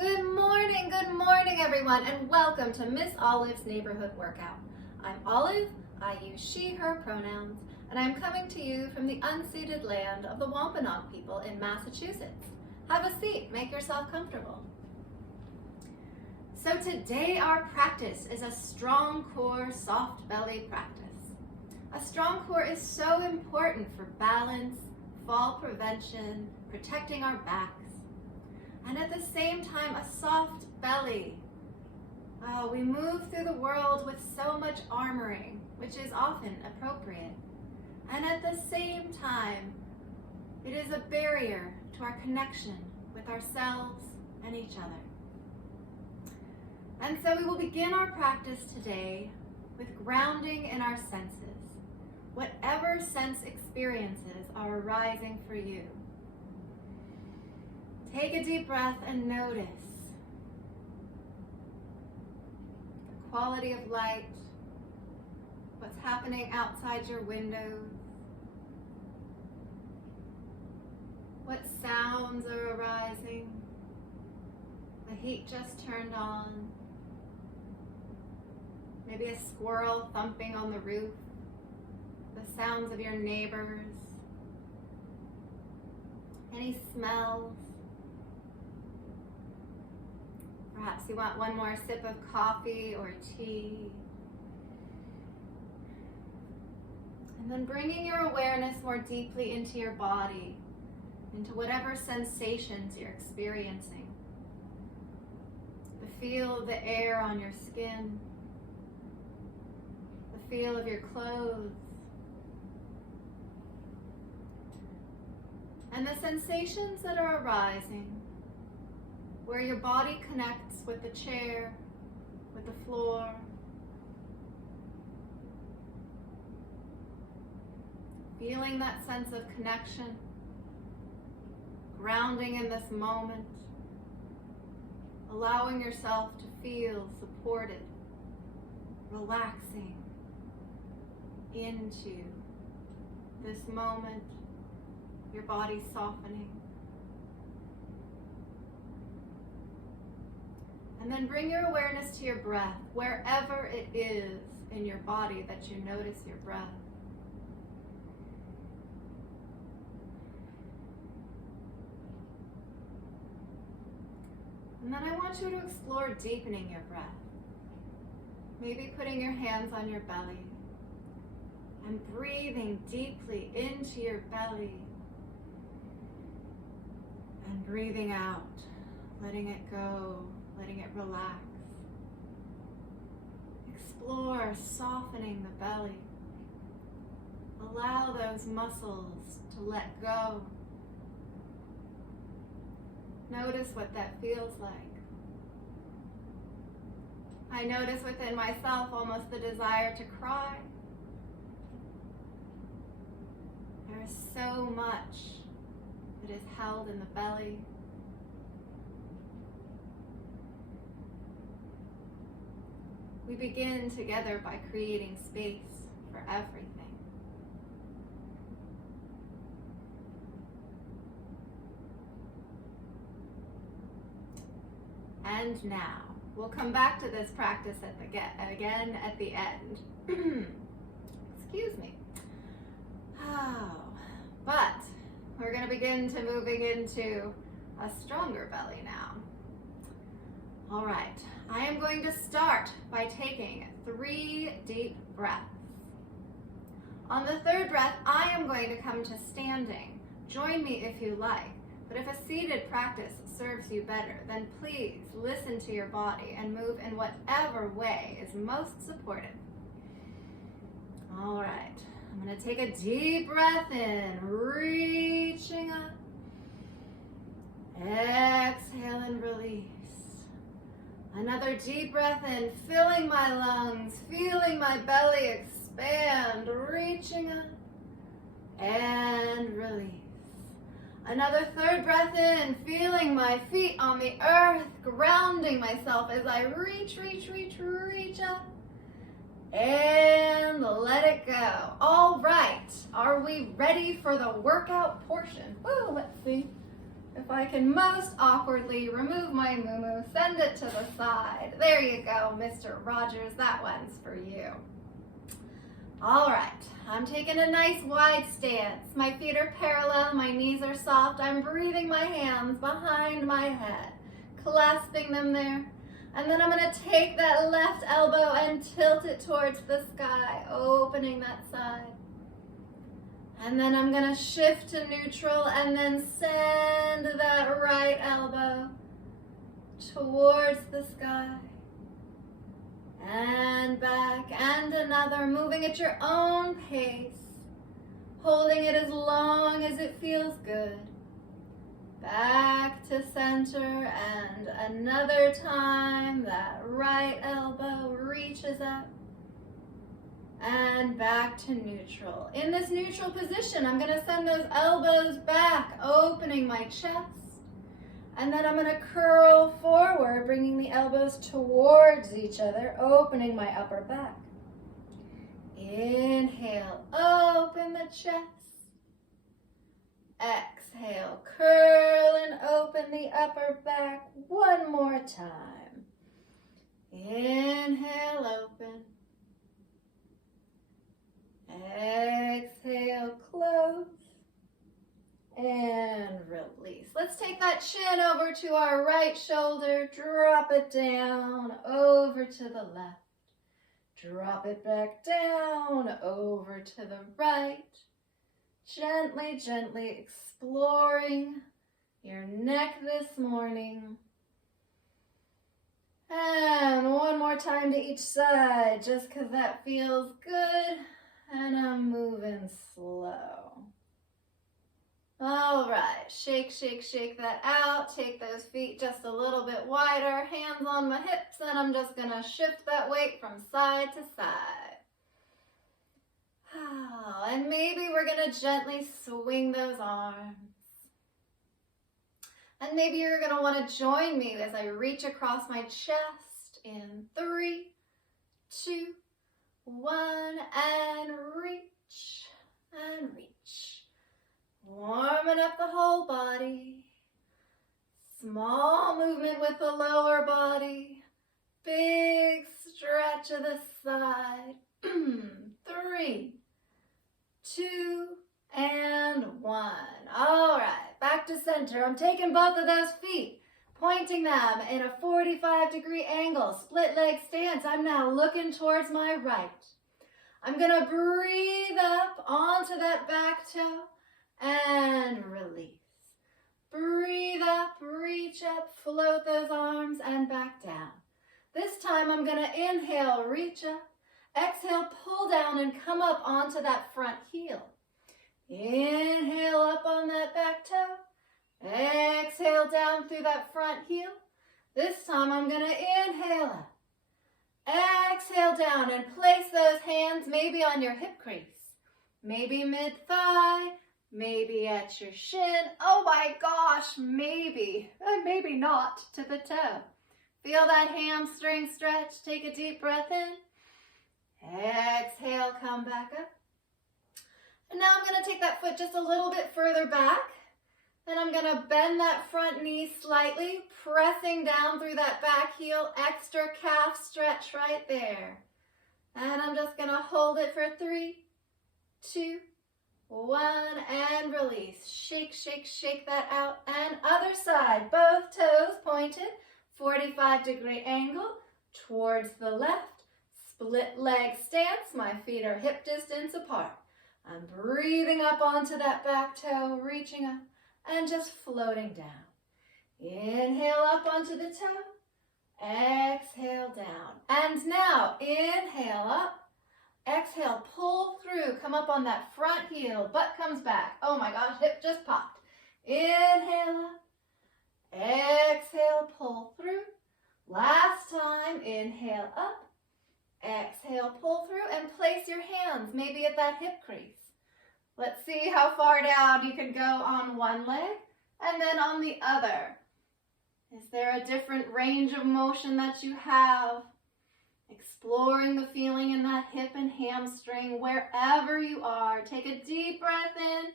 Good morning everyone, and welcome to Miss Olive's Neighborhood Workout. I'm Olive, I use she, her pronouns, and I'm coming to you from the unceded land of the Wampanoag people in Massachusetts. Have a seat, make yourself comfortable. So today our practice is a strong core, soft belly practice. A strong core is so important for balance, fall prevention, protecting our backs, and at the same time a soft belly. We move through the world with so much armoring, which is often appropriate, and at the same time it is a barrier to our connection with ourselves and each other. And so we will begin our practice today with grounding in our senses, whatever sense experiences are arising for you. Take a deep breath and notice the quality of light, what's happening outside your windows, what sounds are arising, the heat just turned on, maybe a squirrel thumping on the roof, the sounds of your neighbors, any smells. Perhaps you want one more sip of coffee or tea. And then bringing your awareness more deeply into your body, into whatever sensations you're experiencing. The feel of the air on your skin, the feel of your clothes, and the sensations that are arising where your body connects with the chair, with the floor. Feeling that sense of connection, grounding in this moment, allowing yourself to feel supported, relaxing into this moment, your body softening. And then bring your awareness to your breath, wherever it is in your body that you notice your breath. And then I want you to explore deepening your breath. Maybe putting your hands on your belly and breathing deeply into your belly and breathing out, letting it go, letting it relax. Explore softening the belly. Allow those muscles to let go. Notice what that feels like. I notice within myself almost the desire to cry. There is so much that is held in the belly. We begin together by creating space for everything. And now, we'll come back to this practice again at the end. Excuse me. But we're going to begin to moving into a stronger belly now. All right, I am going to start by taking 3 deep breaths. On the 3rd breath, I am going to come to standing. Join me if you like, but if a seated practice serves you better, then please listen to your body and move in whatever way is most supportive. All right, I'm going to take a deep breath in, reaching up. Exhale and release. Another deep breath in, filling my lungs, feeling my belly expand, reaching up and release. Another 3rd breath in, feeling my feet on the earth, grounding myself as I reach up and let it go. All right, are we ready for the workout portion? Woo, let's see. If I can most awkwardly remove my moo-moo, send it to the side. There you go, Mr. Rogers, that one's for you. All right, I'm taking a nice wide stance. My feet are parallel, my knees are soft. I'm breathing my hands behind my head, clasping them there. And then I'm gonna take that left elbow and tilt it towards the sky, opening that side. And then I'm gonna shift to neutral and then send that right elbow towards the sky. And back, and another, moving at your own pace, holding it as long as it feels good. Back to center, and another time, that right elbow reaches up, and back to neutral. In this neutral position, I'm gonna send those elbows back, opening my chest. And then I'm going to curl forward, bringing the elbows towards each other, opening my upper back. Inhale, open the chest. Exhale, curl and open the upper back one more time. Inhale, open. Exhale, close. And release. Let's take that chin over to our right shoulder, drop it down, over to the left. Drop it back down, over to the right. Gently, gently exploring your neck this morning. And one more time to each side, just because that feels good. And I'm moving slow. All right, shake, shake, shake that out. Take those feet just a little bit wider, hands on my hips, and I'm just gonna shift that weight from side to side. And maybe we're gonna gently swing those arms. And maybe you're gonna wanna join me as I reach across my chest in 3, 2, 1, and reach, and reach. Warming up the whole body. Small movement with the lower body. Big stretch of the side. 3, 2, and 1. All right, back to center. I'm taking both of those feet, pointing them in a 45-degree angle, split leg stance. I'm now looking towards my right. I'm gonna breathe up onto that back toe. And release. Breathe up, reach up, float those arms and back down. This time I'm gonna inhale, reach up. Exhale, pull down and come up onto that front heel. Inhale up on that back toe. Exhale down through that front heel. This time I'm gonna inhale up. Exhale down and place those hands maybe on your hip crease. Maybe mid-thigh. Maybe at your shin. Oh my gosh, maybe, maybe not, to the toe. Feel that hamstring stretch. Take a deep breath in. Exhale, come back up. And now I'm going to take that foot just a little bit further back. Then I'm going to bend that front knee slightly, pressing down through that back heel. Extra calf stretch right there. And I'm just going to hold it for 3, 2, 1, and release. Shake, shake, shake that out. And other side, both toes pointed, 45-degree angle towards the left. Split leg stance. My feet are hip distance apart. I'm breathing up onto that back toe, reaching up, and just floating down. Inhale up onto the toe. Exhale down. And now, inhale up. Exhale, pull through, come up on that front heel, butt comes back. Oh my gosh, hip just popped. Inhale up, exhale, pull through. Last time, inhale up, exhale, pull through, and place your hands maybe at that hip crease. Let's see how far down you can go on one leg and then on the other. Is there a different range of motion that you have? Exploring the feeling in that hip and hamstring wherever you are. Take a deep breath in.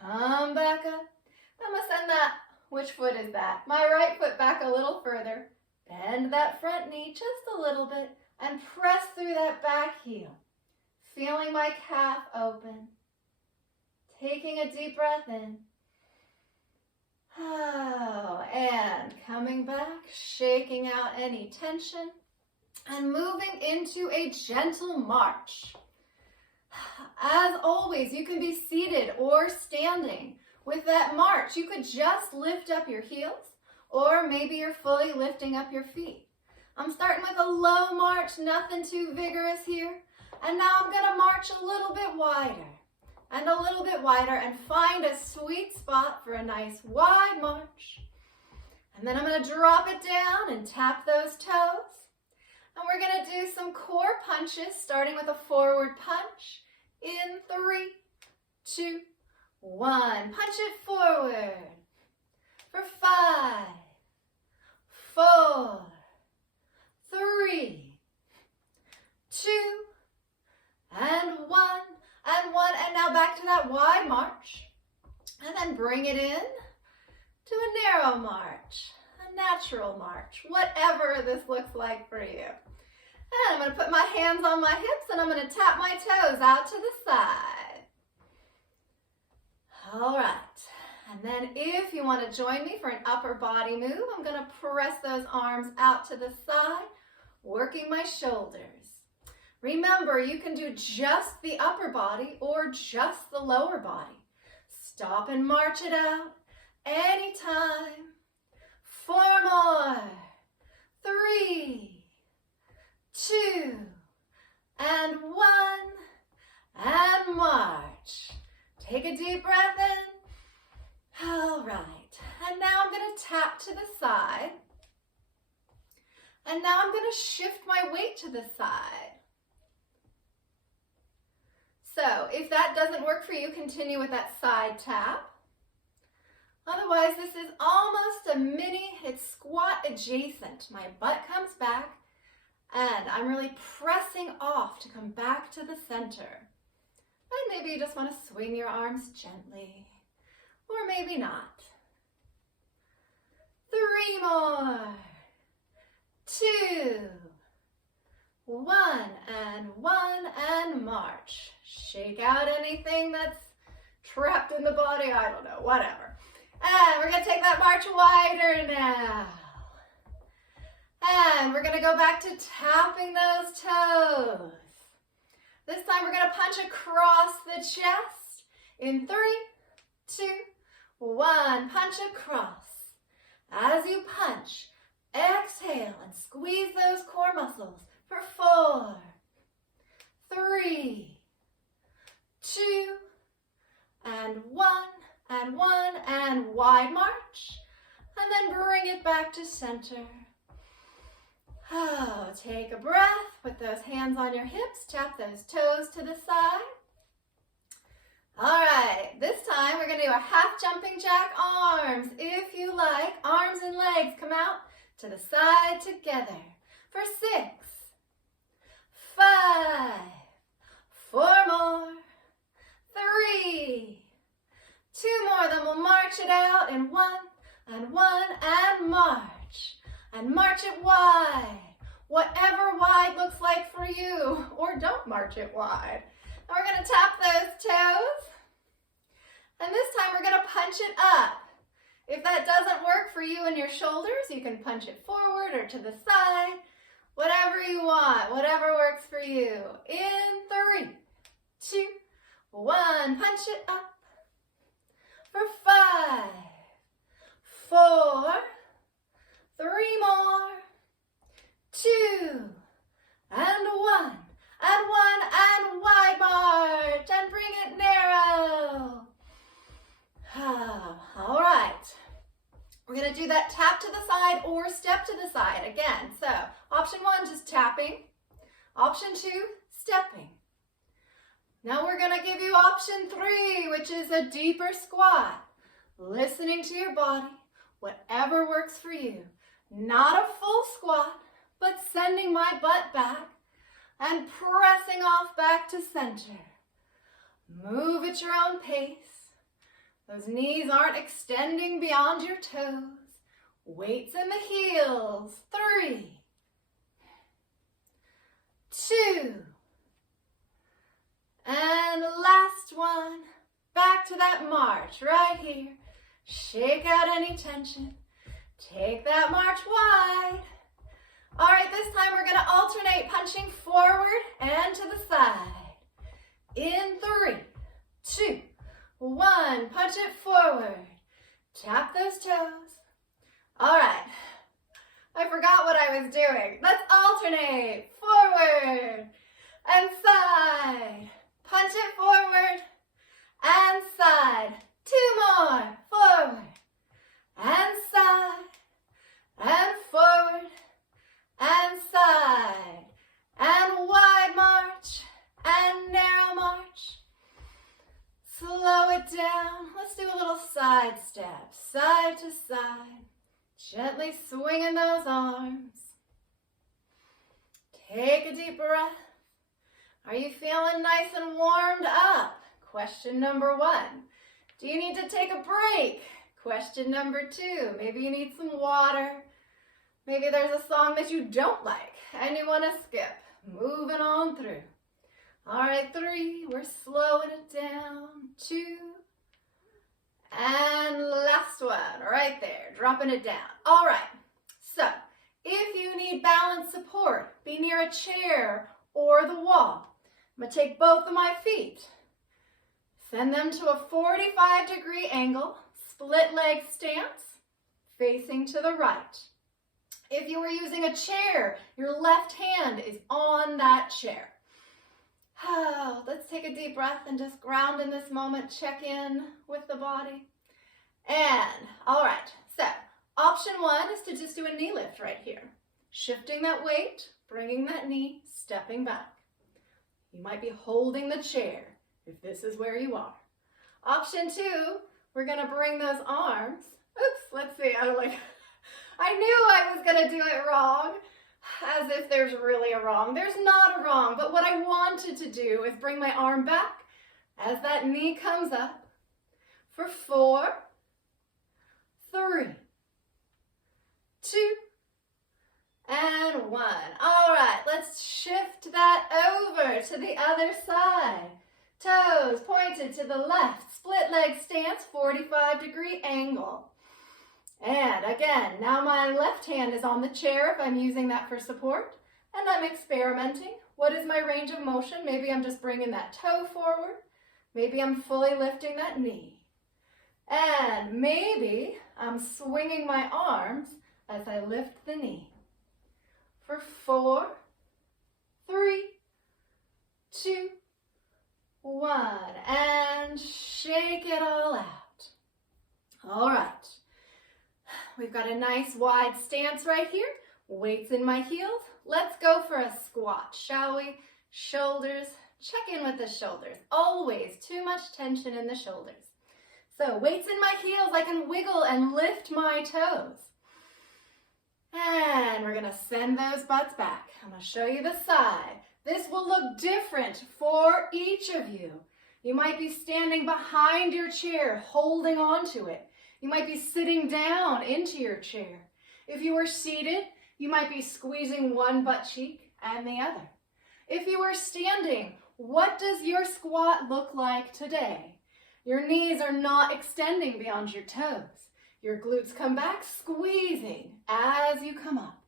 Come back up. I'm gonna send that, which foot is that? My right foot back a little further. Bend that front knee just a little bit and press through that back heel. Feeling my calf open. Taking a deep breath in. Oh, and coming back, shaking out any tension and moving into a gentle march. As always, you can be seated or standing. With that march, you could just lift up your heels, or maybe you're fully lifting up your feet. I'm starting with a low march, nothing too vigorous here. And now I'm gonna march a little bit wider and a little bit wider and find a sweet spot for a nice wide march. And then I'm gonna drop it down and tap those toes. And we're gonna do some core punches, starting with a forward punch in 3, 2, 1. Punch it forward for 5, 4, 3, 2, and 1, and 1. And now back to that wide march. And then bring it in to a narrow march, a natural march, whatever this looks like for you. And I'm going to put my hands on my hips and I'm going to tap my toes out to the side. All right. And then if you want to join me for an upper body move, I'm going to press those arms out to the side, working my shoulders. Remember, you can do just the upper body or just the lower body. Stop and march it out anytime. 4 more. 3, 2, and 1, and march. Take a deep breath in. All right, and now I'm going to tap to the side. And now I'm going to shift my weight to the side. So if that doesn't work for you, continue with that side tap. Otherwise, this is almost a mini, it's squat adjacent. My butt comes back and I'm really pressing off to come back to the center. And maybe you just want to swing your arms gently, or maybe not. 3 more. 2, 1, and march. Shake out anything that's trapped in the body, I don't know, whatever. And we're going to take that march wider now. And we're going to go back to tapping those toes. This time we're going to punch across the chest in 3, 2, 1. Punch across. As you punch, exhale and squeeze those core muscles for 4, 3, 2, and 1, and wide march. And then bring it back to center. Oh, take a breath, put those hands on your hips, tap those toes to the side. All right, this time we're going to do a half jumping jack arms. If you like, arms and legs come out to the side together for 6, 5, 4 more, 3, 2 more, then we'll march it out in 1, and march. And march it wide, whatever wide looks like for you, or don't march it wide. And we're going to tap those toes, and this time we're going to punch it up. If that doesn't work for you and your shoulders, you can punch it forward or to the side, whatever you want, whatever works for you. In 3, 2, 1, punch it up for 5, 4, 3 more, 2, and 1, and wide march, and bring it narrow. All right, we're going to do that tap to the side or step to the side again. So option 1, just tapping. Option 2, stepping. Now we're going to give you option 3, which is a deeper squat. Listening to your body, whatever works for you. Not a full squat, but sending my butt back and pressing off back to center. Move at your own pace. Those knees aren't extending beyond your toes. Weights in the heels. 3, 2, and last one. Back to that march right here. Shake out any tension. Take that march wide. All right, this time we're gonna alternate punching forward and to the side. In 3, 2, 1, punch it forward. Tap those toes. All right, I forgot what I was doing. Let's alternate, forward and side. Punch it forward and side. 2 more, forward and side, and forward and side, and wide march, and narrow march. Slow it down. Let's do a little side step, side to side. Gently swinging those arms. Take a deep breath. Are you feeling nice and warmed up? Question number 1. Do you need to take a break? Question number 2. Maybe you need some water. Maybe there's a song that you don't like and you want to skip. Moving on through. All right, 3. We're slowing it down. 2. And last one, right there, dropping it down. All right, so if you need balance support, be near a chair or the wall. I'm gonna take both of my feet, send them to a 45-degree angle, split leg stance, facing to the right. If you were using a chair, your left hand is on that chair. Oh, let's take a deep breath and just ground in this moment, check in with the body. And, all right, so option 1 is to just do a knee lift right here. Shifting that weight, bringing that knee, stepping back. You might be holding the chair if this is where you are. Option 2, we're gonna bring those arms. Oops, let's see, I knew I was gonna do it wrong. As if there's really a wrong. There's not a wrong, but what I wanted to do is bring my arm back as that knee comes up for 4, 3, 2, and 1. All right, let's shift that over to the other side. Toes pointed to the left, split leg stance, 45-degree angle. And again, now my left hand is on the chair if I'm using that for support, and I'm experimenting. What is my range of motion? Maybe I'm just bringing that toe forward. Maybe I'm fully lifting that knee. And maybe I'm swinging my arms as I lift the knee. For 4, 3, 2, 1, and shake it all out. All right. We've got a nice wide stance right here. Weights in my heels. Let's go for a squat, shall we? Shoulders, check in with the shoulders. Always too much tension in the shoulders. So weights in my heels, I can wiggle and lift my toes. And we're gonna send those butts back. I'm gonna show you the side. This will look different for each of you. You might be standing behind your chair, holding onto it. You might be sitting down into your chair. If you were seated, you might be squeezing one butt cheek and the other. If you were standing, what does your squat look like today? Your knees are not extending beyond your toes. Your glutes come back, squeezing as you come up.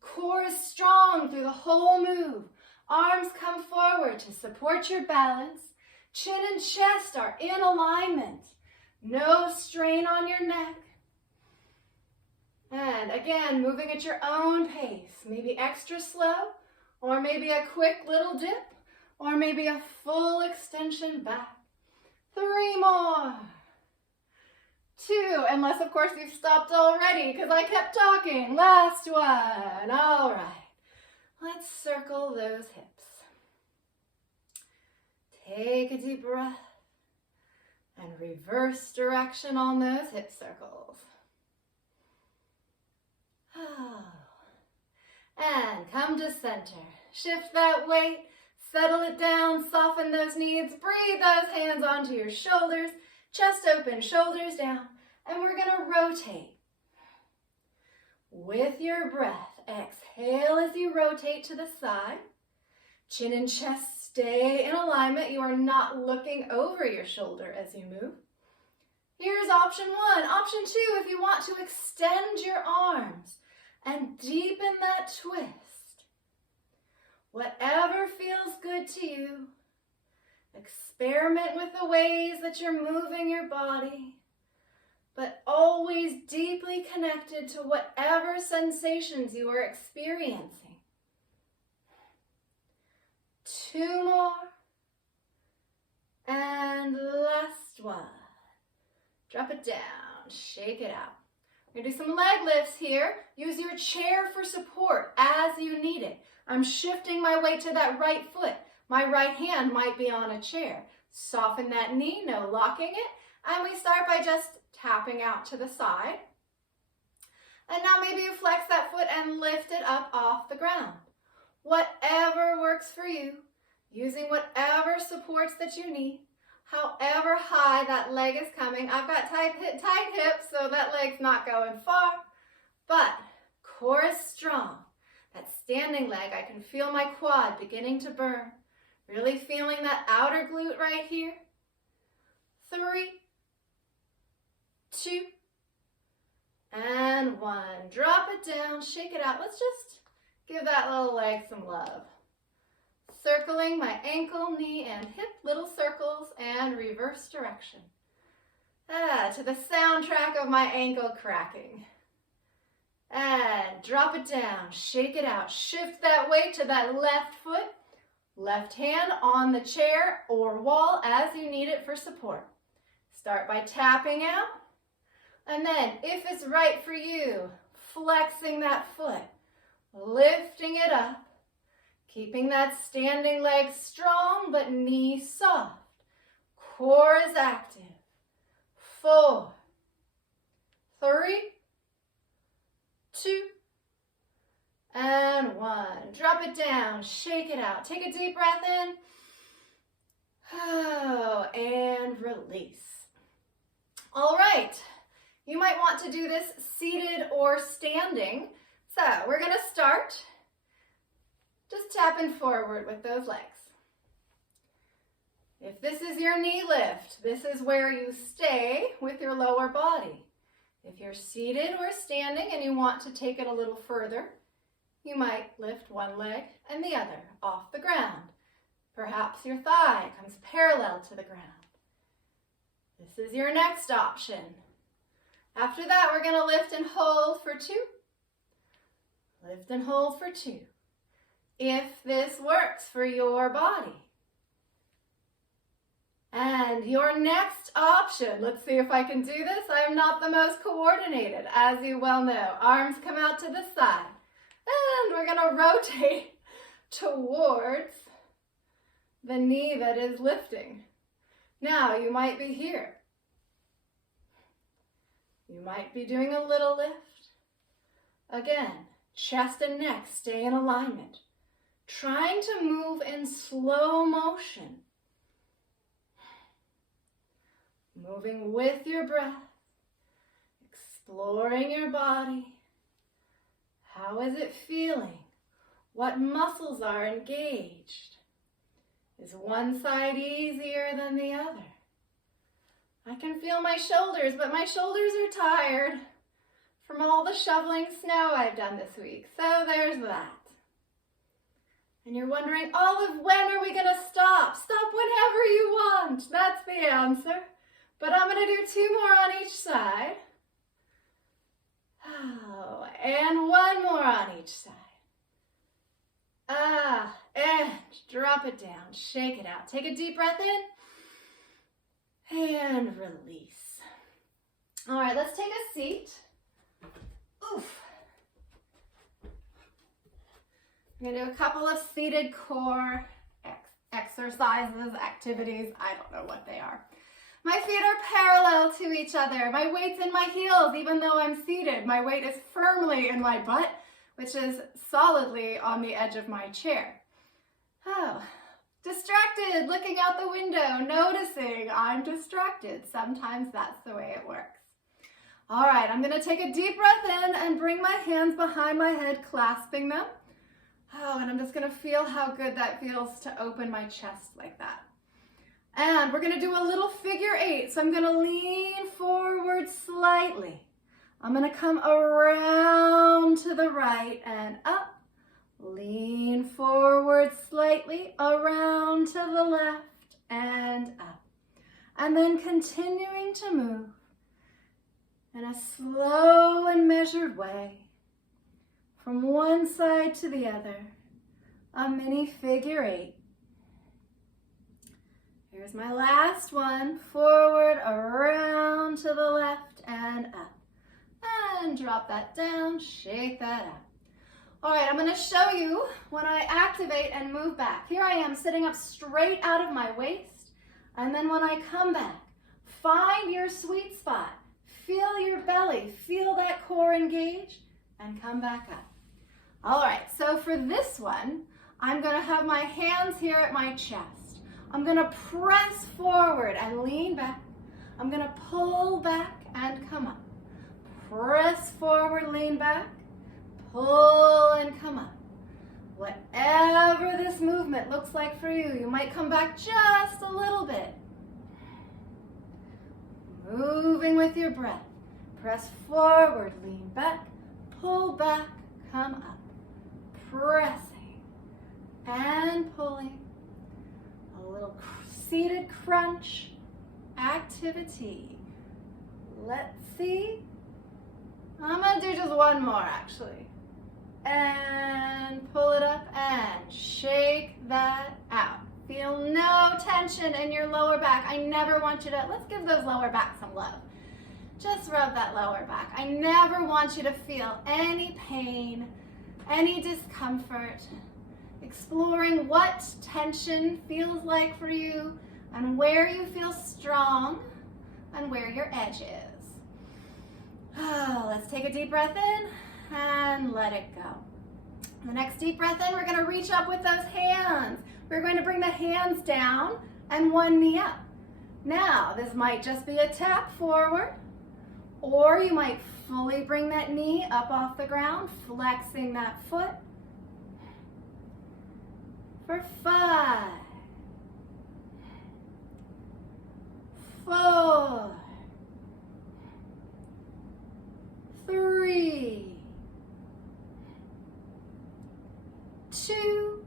Core is strong through the whole move. Arms come forward to support your balance. Chin and chest are in alignment. No strain on your neck. And again, moving at your own pace. Maybe extra slow, or maybe a quick little dip, or maybe a full extension back. 3 more. 2, unless of course you've stopped already because I kept talking. Last one. All right. Let's circle those hips. Take a deep breath. And reverse direction on those hip circles. And come to center. Shift that weight, settle it down, soften those knees, breathe those hands onto your shoulders, Chest open, shoulders down, and we're going to rotate. With your breath, exhale as you rotate to the side. Chin and chest stay in alignment. You are not looking over your shoulder as you move. Here's option one. Option two, if you want to extend your arms and deepen that twist. Whatever feels good to you. Experiment with the ways that you're moving your body, but always deeply connected to whatever sensations you are experiencing. 2 more. And last one. Drop it down, shake it out. We're gonna do some leg lifts here. Use your chair for support as you need it. I'm shifting my weight to that right foot. My right hand might be on a chair. Soften that knee, no locking it. And we start by just tapping out to the side. And now maybe you flex that foot and lift it up off the ground. Whatever works for you, using whatever supports that you need. However high that leg is coming. I've got tight hips, so that leg's not going far. But core is strong. That standing leg, I can feel my quad beginning to burn. Really feeling that outer glute right here. 3, 2, and 1. Drop it down, shake it out. Let's just give that little leg some love. Circling my ankle, knee, and hip, little circles, and reverse direction. To the soundtrack of my ankle cracking. And drop it down, shake it out. Shift that weight to that left foot. Left hand on the chair or wall as you need it for support. Start by tapping out. And then, if it's right for you, flexing that foot, lifting it up, keeping that standing leg strong but knee soft. Core is active. 4, 3, 2, and 1. Drop it down, shake it out. Take a deep breath in. Oh, and release. All right. You might want to do this seated or standing. So we're going to start just tapping forward with those legs. If this is your knee lift, this is where you stay with your lower body. If you're seated or standing and you want to take it a little further, you might lift one leg and the other off the ground. Perhaps your thigh comes parallel to the ground. This is your next option. After that, we're going to lift and hold for 2. Lift and hold for 2. If this works for your body. And your next option, let's see if I can do this. I'm not the most coordinated, as you well know. Arms come out to the side. And we're going to rotate towards the knee that is lifting. Now, you might be here. You might be doing a little lift. Again, chest and neck stay in alignment. Trying to move in slow motion. Moving with your breath. Exploring your body. How is it feeling? What muscles are engaged? Is one side easier than the other? I can feel my shoulders, but my shoulders are tired from all the shoveling snow I've done this week. So there's that. And you're wondering, Olive, when are we going to stop? Stop whenever you want. That's the answer. But I'm going to do 2 more on each side. Oh, and 1 more on each side. And drop it down, shake it out. Take a deep breath in and release. All right, let's take a seat. Oof. I'm going to do a couple of seated core exercises, activities. I don't know what they are. My feet are parallel to each other. My weight's in my heels, even though I'm seated. My weight is firmly in my butt, which is solidly on the edge of my chair. Oh, Distracted, looking out the window, noticing I'm distracted. Sometimes that's the way it works. All right, I'm gonna take a deep breath in and bring my hands behind my head, clasping them. Oh, and I'm just gonna feel how good that feels to open my chest like that. And we're gonna do a little figure 8. So I'm gonna lean forward slightly. I'm gonna come around to the right and up. Lean forward slightly, around to the left and up. And then continuing to move in a slow and measured way from one side to the other, a mini figure 8. Here's my last one, forward, around to the left and up. And drop that down, shake that out. All right, I'm gonna show you when I activate and move back. Here I am sitting up straight out of my waist. And then when I come back, find your sweet spot. Feel your belly, feel that core engage, and come back up. All right, so for this one, I'm gonna have my hands here at my chest. I'm gonna press forward and lean back. I'm gonna pull back and come up. Press forward, lean back. Pull and come up. Whatever this movement looks like for you, you might come back just a little bit. Moving with your breath. Press forward, lean back, pull back, come up. Pressing and pulling. A little seated crunch activity. Let's see. I'm gonna do just one more actually. And pull it up and shake that out. Feel no tension in your lower back. I never want you to, let's give those lower back some love. Just rub that lower back. I never want you to feel any pain, any discomfort. Exploring what tension feels like for you and where you feel strong and where your edge is. Oh, let's take a deep breath in and let it go. The next deep breath in, we're going to reach up with those hands. We're going to bring the hands down and one knee up. Now, this might just be a tap forward, or you might fully bring that knee up off the ground, flexing that foot. For 5, 4, 3, 2,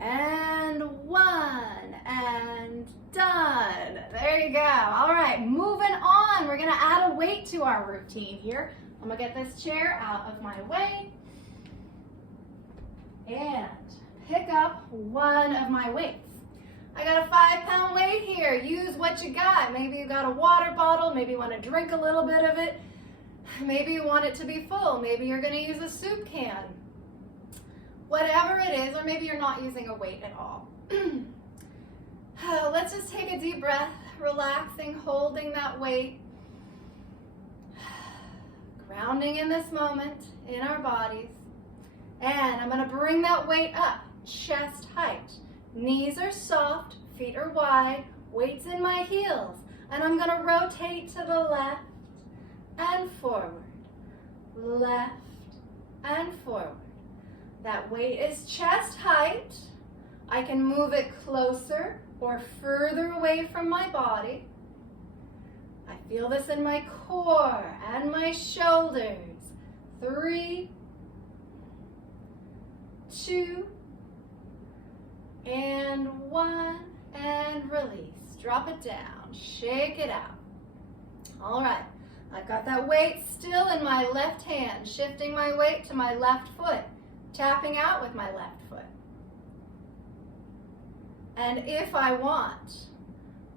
and 1, and done. There you go. All right, moving on. We're gonna add a weight to our routine here. I'm gonna get this chair out of my way and pick up one of my weights. I got a 5-pound weight here. Use what you got. Maybe you got a water bottle. Maybe you want to drink a little bit of it. Maybe you want it to be full. Maybe you're going to use a soup can. Whatever it is, or maybe you're not using a weight at all. Let's just take a deep breath, relaxing, holding that weight. Grounding in this moment in our bodies. And I'm going to bring that weight up, chest height. Knees are soft, feet are wide, weight's in my heels. And I'm going to rotate to the left and forward, left and forward. That weight is chest height. I can move it closer or further away from my body. I feel this in my core and my shoulders. 3, 2, and 1, and release. Drop it down, shake it out. All right, I've got that weight still in my left hand, shifting my weight to my left foot, tapping out with my left foot. And if I want,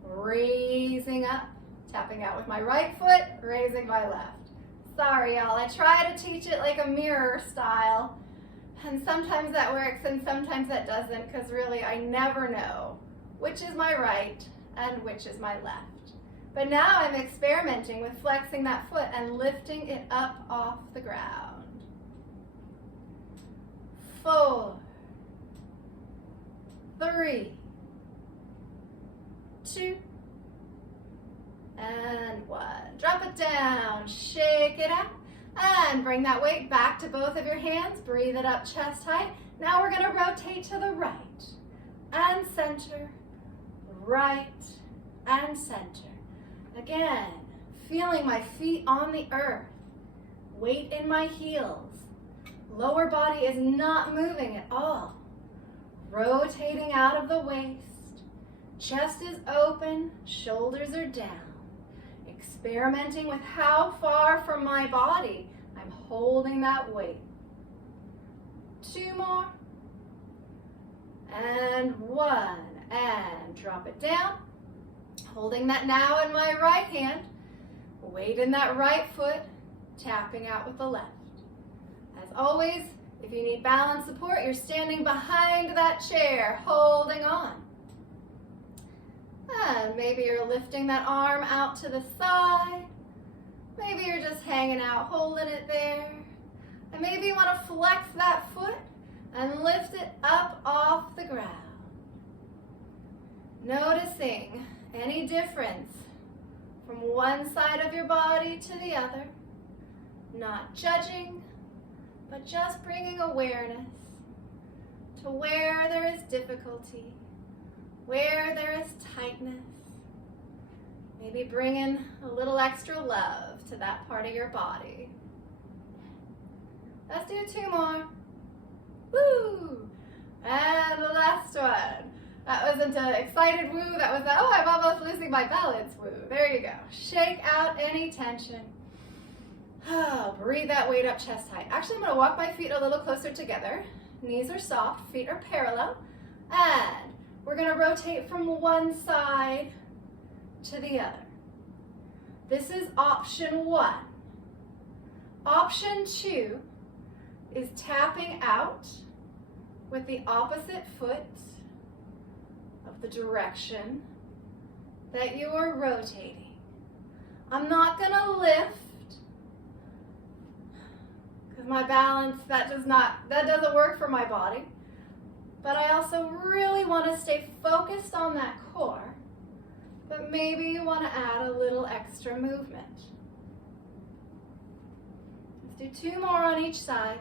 raising up, tapping out with my right foot, raising my left. Sorry, y'all, I try to teach it like a mirror style. And sometimes that works and sometimes that doesn't, because really I never know which is my right and which is my left. But now I'm experimenting with flexing that foot and lifting it up off the ground. 4, 3, 2, and 1. Drop it down, shake it out, and bring that weight back to both of your hands. Breathe it up chest height. Now we're gonna rotate to the right and center, right and center. Again, feeling my feet on the earth, weight in my heels. Lower body is not moving at all. Rotating out of the waist. Chest is open, shoulders are down. Experimenting with how far from my body I'm holding that weight. 2 more. And 1. And drop it down. Holding that now in my right hand. Weight in that right foot. Tapping out with the left. As always, if you need balance support, you're standing behind that chair, holding on. And maybe you're lifting that arm out to the side. Maybe you're just hanging out, holding it there. And maybe you want to flex that foot and lift it up off the ground. Noticing any difference from one side of your body to the other. Not judging, but just bringing awareness to where there is difficulty, where there is tightness. Maybe bringing a little extra love to that part of your body. Let's do 2 more. Woo! And the last one. That wasn't an excited woo, that was a, oh, I'm almost losing my balance woo. There you go. Shake out any tension. Breathe that weight up chest height. Actually, I'm going to walk my feet a little closer together. Knees are soft, feet are parallel. And we're going to rotate from one side to the other. This is option 1. Option 2 is tapping out with the opposite foot of the direction that you are rotating. I'm not going to lift because my balance, that doesn't work for my body. But I also really want to stay focused on that core. But maybe you want to add a little extra movement. Let's do 2 more on each side.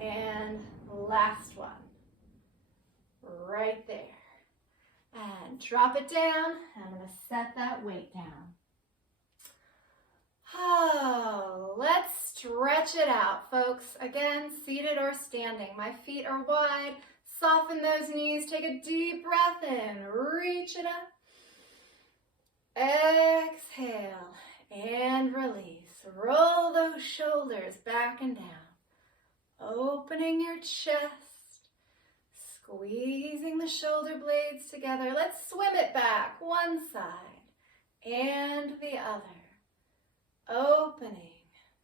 And last one. Right there. And drop it down. I'm going to set that weight down. Oh, let's stretch it out, folks. Again, seated or standing. My feet are wide. Soften those knees. Take a deep breath in. Reach it up. Exhale and release. Roll those shoulders back and down. Opening your chest. Squeezing the shoulder blades together. Let's swim it back. One side and the other. Opening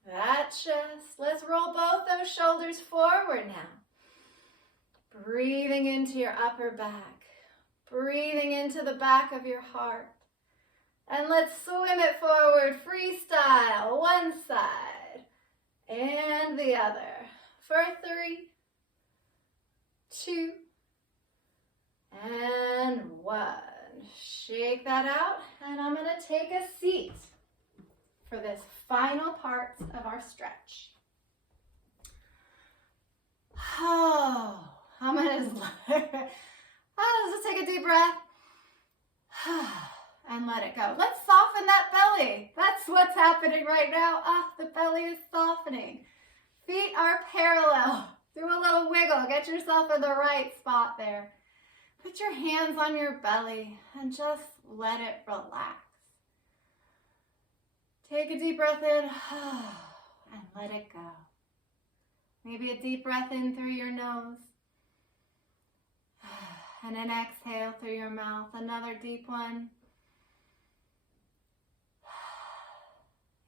that chest. Let's roll both those shoulders forward now. Breathing into your upper back. Breathing into the back of your heart. And let's swim it forward, freestyle. One side and the other. For 3, 2, and 1. Shake that out, and I'm going to take a seat for this final part of our stretch. Oh, I'm going to just take a deep breath and let it go. Let's soften that belly. That's what's happening right now. The belly is softening. Feet are parallel. Do a little wiggle. Get yourself in the right spot there. Put your hands on your belly and just let it relax. Take a deep breath in and let it go. Maybe a deep breath in through your nose. And an exhale through your mouth. Another deep one.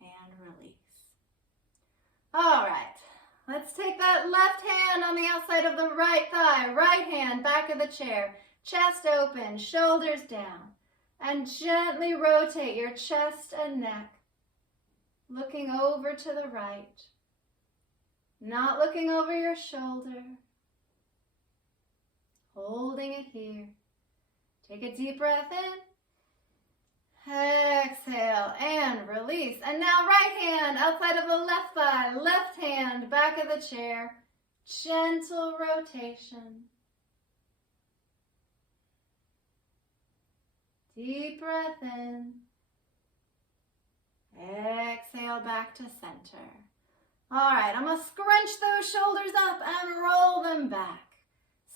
And release. All right. Let's take that left hand on the outside of the right thigh. Right hand, back of the chair. Chest open, shoulders down. And gently rotate your chest and neck. Looking over to the right. Not looking over your shoulder. Holding it here. Take a deep breath in. Exhale and release. And now right hand outside of the left thigh, left hand back of the chair. Gentle rotation. Deep breath in. Exhale back to center. All right, I'm going to scrunch those shoulders up and roll them back.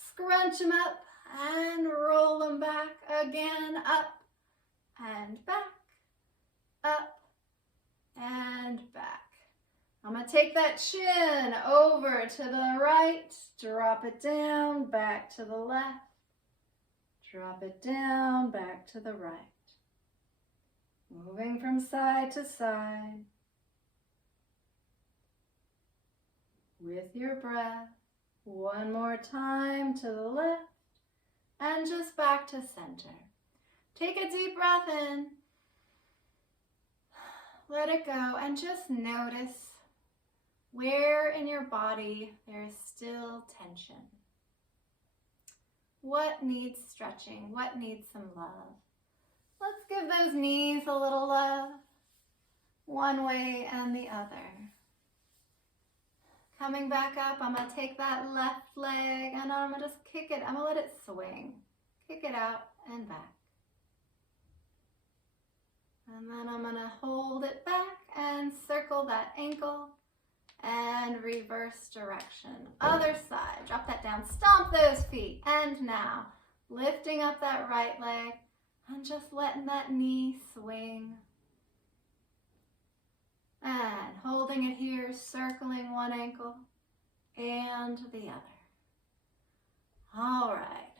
Scrunch them up and roll them back. Again, up and back, up and back. I'm going to take that chin over to the right, drop it down, back to the left, drop it down, back to the right. Moving from side to side. With your breath, one more time to the left, and just back to center. Take a deep breath in, let it go, and just notice where in your body there is still tension. What needs stretching? What needs some love? Let's give those knees a little love, one way and the other. Coming back up, I'm going to take that left leg and I'm going to just kick it. I'm going to let it swing. Kick it out and back. And then I'm going to hold it back and circle that ankle and reverse direction. Other side. Drop that down. Stomp those feet. And now, lifting up that right leg and just letting that knee swing. And holding it here, circling one ankle and the other. All right.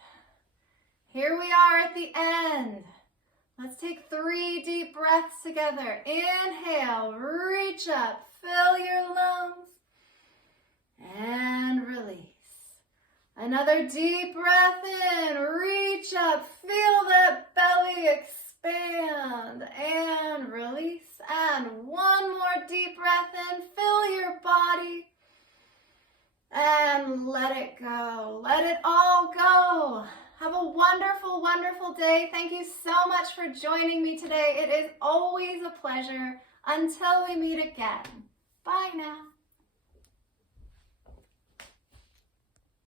Here we are at the end. Let's take 3 deep breaths together. Inhale, reach up, fill your lungs, and release. Another deep breath in, reach up, feel that belly expand, and release. And one more deep breath in, fill your body, and let it go. Let it all go. Have a wonderful, wonderful day. Thank you so much for joining me today. It is always a pleasure. Until we meet again. Bye now.